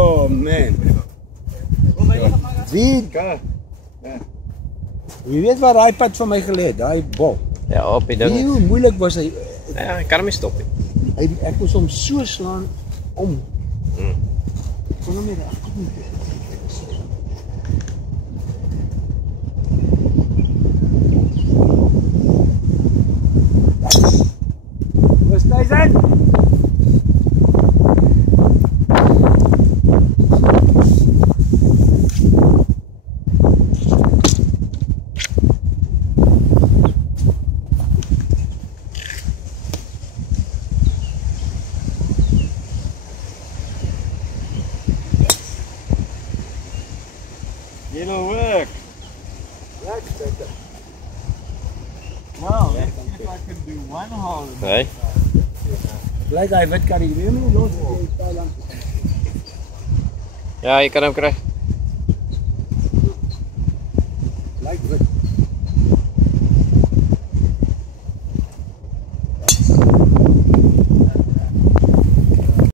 Oh man. Wie? Wie weet waar daai pad van my gelê het, daai bal. Ja, op die ding. Hoe moeilik was hy? Ja, ek kan hom nie stop nie. Ek moes hom so slaan om. Kon hom nie regkom nie. Waar staan jy? It'll work. That's better. Well, let's see if I can do one hole. Nee. Blyk hy wit kan hier weer nie los. Ja, jy kan hom kry.